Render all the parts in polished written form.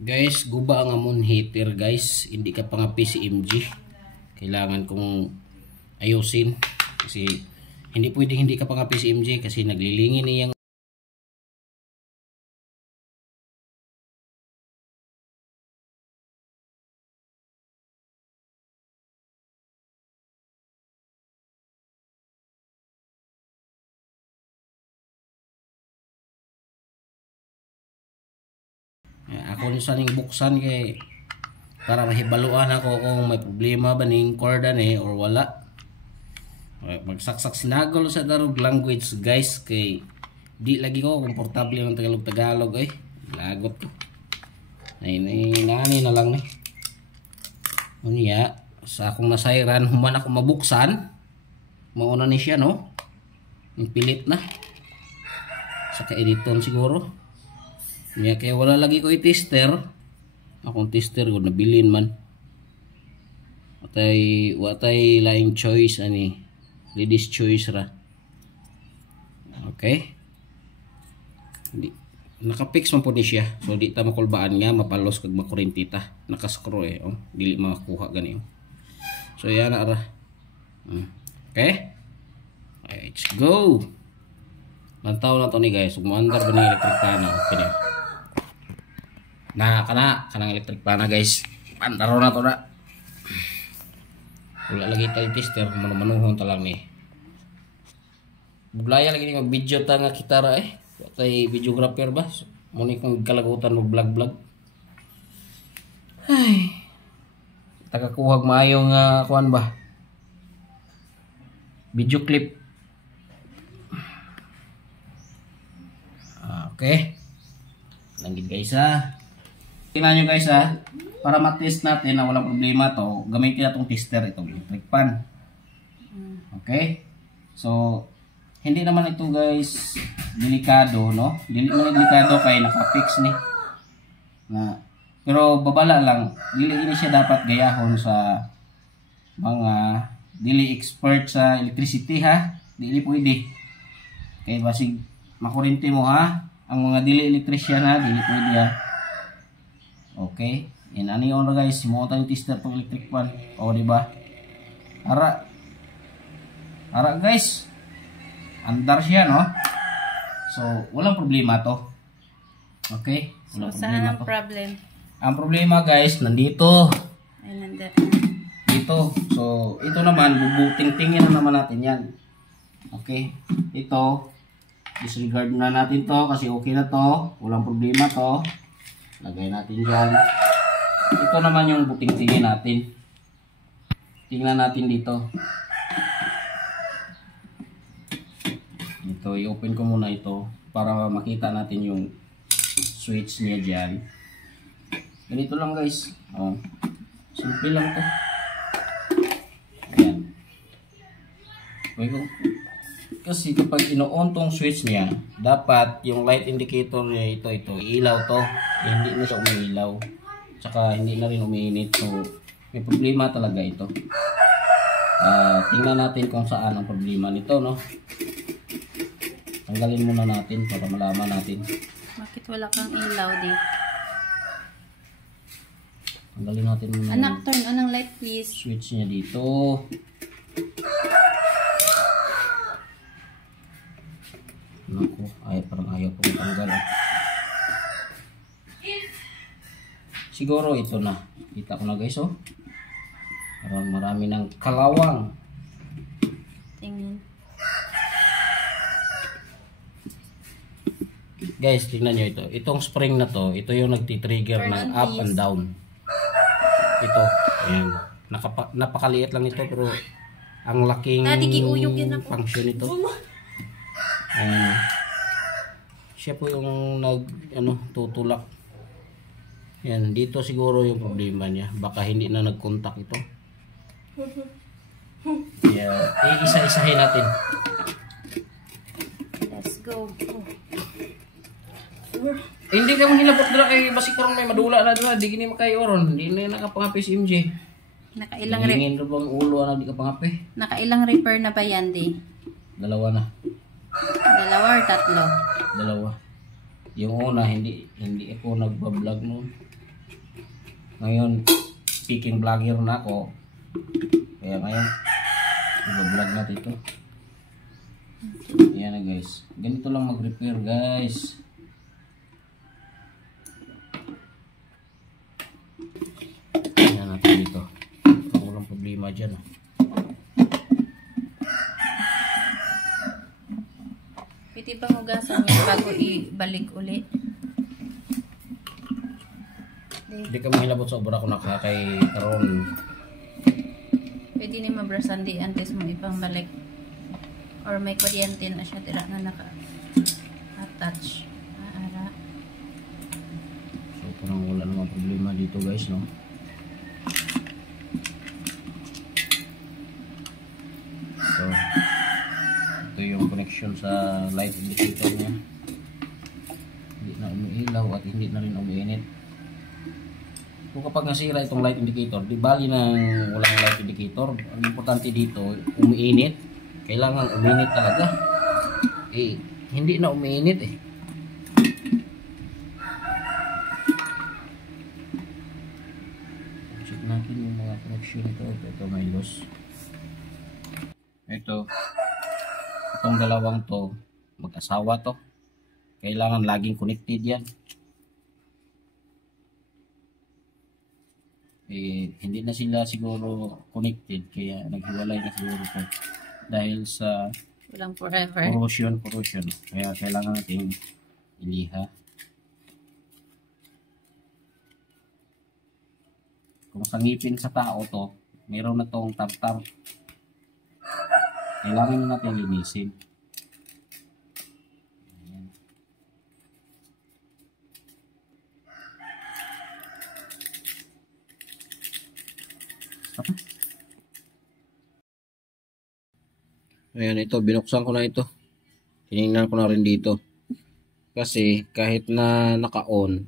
Guys, guba ang amon heater guys. Hindi ka pa nga PCMG. Kailangan kong ayusin. Kasi hindi pwedeng hindi ka pa nga PCMG kasi naglilingin niyang ako nyo saning buksan kay para mahibaluan ako kung may problema ba ning korda ni or wala. Magsaksak sinagol sa darog language guys kay di lagi ko komportable ng Tagalog lagot ko nani na lang ni unya sa akong nasayran human ako mabuksan mauna ni siya no yung pilit na sa kaediton siguro niya kaya wala lagi ko i-tester akong tester ko nabilin man watay laing choice ani ladies choice ra okay nakapix man po ni siya so di ta makulbaan nga mapalos kag makurentita nakascrew dili makakuha gani so yan na ra okay let's go lantaw na to ni guys ug moandar ba ni electric pana okay na kanang electric pana guys pandaro na to na wala lagi tayo tester manuhon ta lang ni buglaya lagi ni mag video ta nga kitara tay videographer ba muni kong kalagutan mo vlog ay tagakuhag maayo nga kuan ba video clip okay langgit guys tingnan nyo guys para matest natin na walang problema to gamitin na itong tester itong electric pan okay so hindi naman ito guys delikado no dili man delikado kay nakapix ni na pero babala lang dili ini siya dapat gayahon sa mga dili expert sa electricity dili pwede kay basig makurente mo ang mga dili electrician dili pwede okay ani on guys mo tayong tester tong electric pan di ba ara guys andar siya no so walang problema to okay walang so saan ang problem ang problema guys nandito ay dito so ito naman bubuting-tingin na naman natin yan okay ito disregard na natin to kasi okay na to walang problema to lagay natin dyan ito naman yung buting-tingin natin tingnan natin dito ito i-open ko muna ito para makita natin yung switch niya dyan ganito lang guys simple lang to ayan kasi kapag ino-on tong switch niya dapat yung light indicator niya ito ilaw to hindi na siya umiilaw tsaka hindi na rin umiinit so may problema talaga ito tingnan natin kung saan ang problema nito no tanggalin muna natin para malaman natin bakit wala kang ilaw di tanggalin natin muna anak turn on ang light please switch niya dito naku parang ayaw po matanggal siguro ito na kita ko na guys parang marami ng kalawang tingnan guys tingnan nyo itong spring na to ito yung nagtitrigger ng up and down ito ayan napakaliit lang ito pero ang laking function nito siya po yung tutulak yan dito siguro yung problema niya baka hindi na nagkontak ito iisa-isahin natin let's go hindi ka mahilabot dala kay basi karon may madula na dala di gini makayoron di na nakapangapis MJ nakailang ulo na di ka pangapi nakailang repair na ba yan di dalawa na dalawa or tatlo dalawa yung una hindi ako nagba-vlog mo Ngayon, speaking vlogger na ako. Kaya ngayon, i-vlog natin ito. Ayan na guys. Ganito lang mag-repair guys. Ayan natin dito. Walang problema dyan. Pwede bang hugasan niya bago ibalik uli? Hindi ka mahilabot sa obra ko nakakay karon. Pwede ni mabrasan di antes mo ipang balik. Or may kuryente na siya tira na naka-attach. Ara. So parang wala namang problema dito guys, no? So ito yung connection sa light indicator niya. Hindi na umiilaw at hindi na rin umiinit. Kung kapag nasira itong light indicator, di bali ng walang light indicator, ang importante dito, umiinit. Kailangan umiinit talaga. Eh, hindi na umiinit eh. Check natin yung mga connection ito. Ito may loss. Itong dalawang to, mag-asawa to. Kailangan laging connected yan. Eh, hindi na sila siguro connected kaya naghiwalay na siguro to dahil sa walang forever. corrosion kaya kailangan natin iliha. Kung sa ngipin sa tao to meron na tong tartar, kailangan natin linisin. Ayan, ito binuksan ko na ito. Tinignan ko na rin dito. Kasi kahit na naka-on,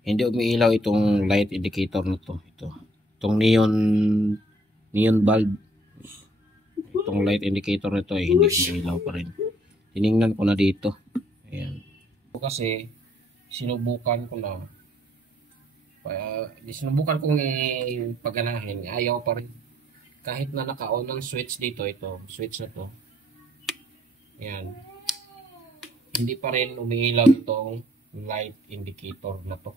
hindi umiilaw itong light indicator na to. Itong neon bulb. Itong light indicator na to ay hindi umiilaw pa rin. Tinignan ko na dito. Ayan. Kasi sinubukan ko na. Sinubukan kong ipaganahin, ayaw pa rin. Kahit na naka-on ang switch dito, ito, switch na to. Ayan. Hindi pa rin umiilaw itong light indicator na to.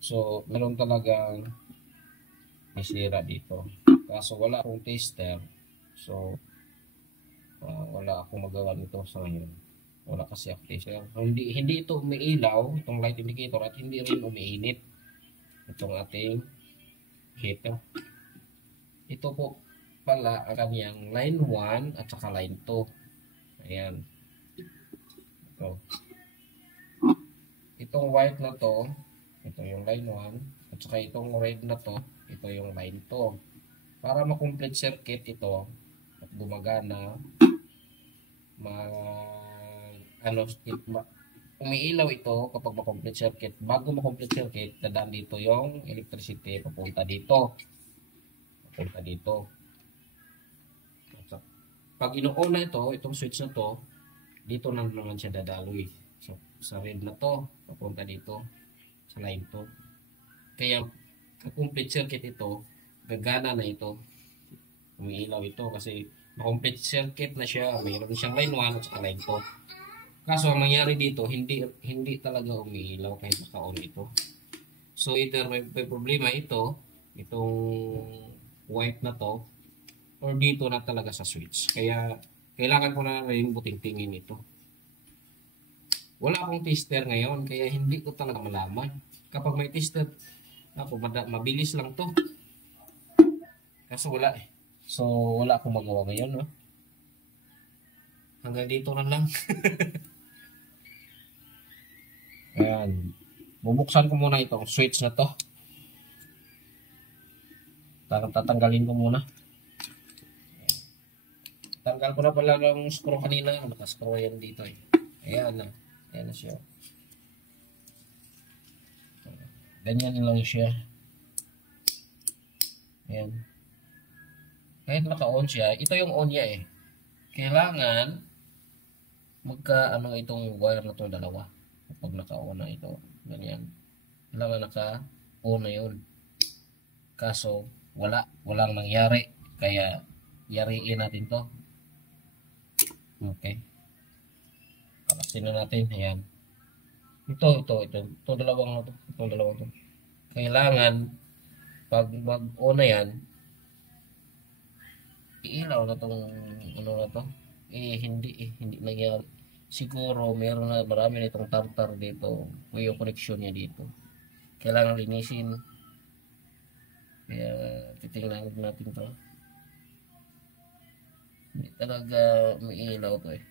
So, meron talagang may sira dito. Kaso wala akong tester. So, wala akong magawa nito sa ngayon. Wala kasi ako tester. Hindi ito umiilaw, itong light indicator, at hindi rin umiinit itong ating heater. Ito po pala ang kanyang line 1 at saka line 2. Ayan. Ito. Itong white na to, ito yung line 1. At saka itong red na to, ito yung line 2. Para ma-complete circuit ito, at gumagana, umiilaw ito kapag ma-complete circuit. Bago ma-complete circuit, dadaan dito yung electricity papunta dito. Pag ino-on na ito, itong switch na to, dito na naman siya dadaloy. So, sa red na to, papunta dito sa line 2. Kaya, complete circuit ito, gagana na ito. Umiilaw ito kasi complete circuit na siya. Mayroon siyang line 1 at saka line 2. Kaso, ang nangyari dito, hindi talaga umiilaw kahit naka-on ito. So, either may problema ito, itong white na to, or dito na talaga sa switch. Kaya kailangan ko na rin buting-tingin ito. Wala akong tester ngayon kaya hindi ko talaga malaman. Kapag may tester ako, mabilis lang to. Kaso wala eh. So wala akong magawa ngayon, no? Hanggang dito na lang. Ayan. Bubuksan ko muna itong switch na to. Tatanggalin ko muna. Tanggal ko na pala ng screw kanina. Naka-screw yan dito eh. Ayan na. Ayan na siya. Ganyan lang siya. Ayan. Kahit naka-on siya, ito yung on niya eh. Kailangan itong wire na to dalawa. Kapag naka-on na ito. Ganyan. Kailangan naka-on na yun. Kaso, walang nangyari. Kaya, yariin natin to. Okay. Palasin na natin. Ayan. Itong dalawang to. Itong dalawang to. Kailangan, pag mag-on na yan, iilaw na tong ano na to. Hindi nangyari. Siguro, marami na itong tartar dito. Yung connection niya dito. Kailangan linisin. Kaya titingnan natin to. Hindi talaga may ilaw to eh.